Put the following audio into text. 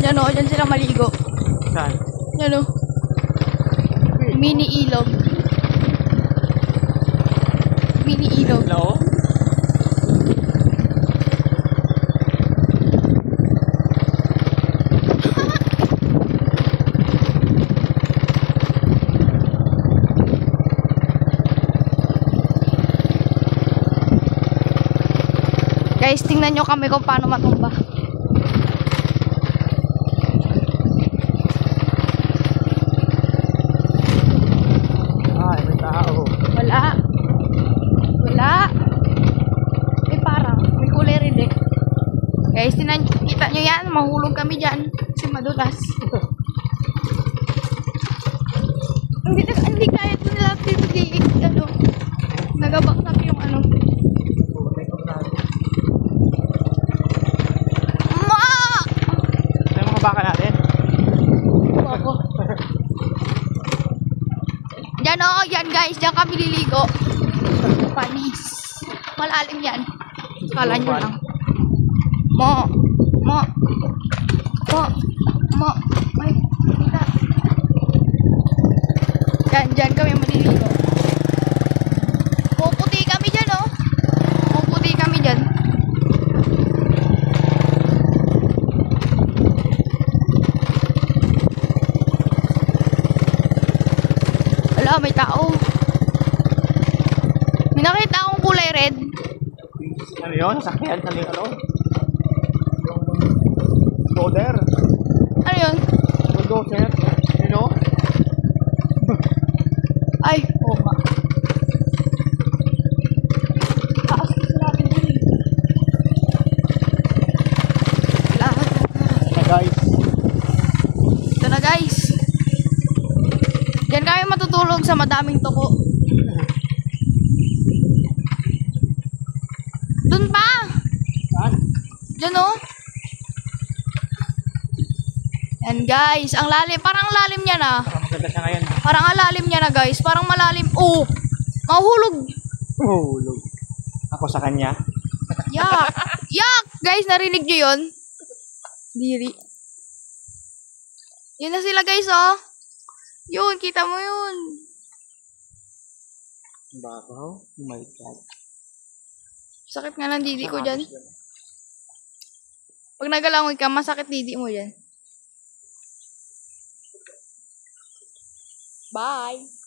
Yan o, dyan sila maligo. Saan? Yan o. Mini ilog. Mini ilog. Hello? Guys, tingnan nyo kami kung paano matumba. Ay, may tao. Wala. Wala. May parang, may kulay rin eh. Guys, kita nyo yan, mahulog kami dyan. Kasi madulas. Hindi kaya ito nila ano, nagabaksak yung ano. May mga baka natin. Ako. Diyan o, yan guys, diyan kami liligo. Panis. Malalim yan. Kala nyo lang. Mo. Ay, kita. Diyan kami maliligo. Puputi kami dyan o. Puputi kami dyan. Wala, may tao. May nakita akong kulay red. Ano yun? Sasakyan? Ano yun? Bulldozer? Ano yun? Bulldozer? You know? Ay, oo nga. Taas kasi natin dun eh. Lahat. Na guys. Ito na guys. Diyan kami matutulog sa madaming tuko. Dun pa! Saan? Diyan o. Yan guys, ang lalim. Parang ang lalim niya na. Parang maganda siya ngayon. Parang ang lalim niya na guys. Parang malalim. Oh! Mahulog. Hulog. Ako sa kanya. Yak! Yak! Guys, narinig nyo yun? Diri. Yun na sila guys oh. Yun, kita mo yun. Babaw? Oh my God. Sakit nga ng didi ko dyan. Pag nagalangoy ka, masakit didi mo dyan. Bye!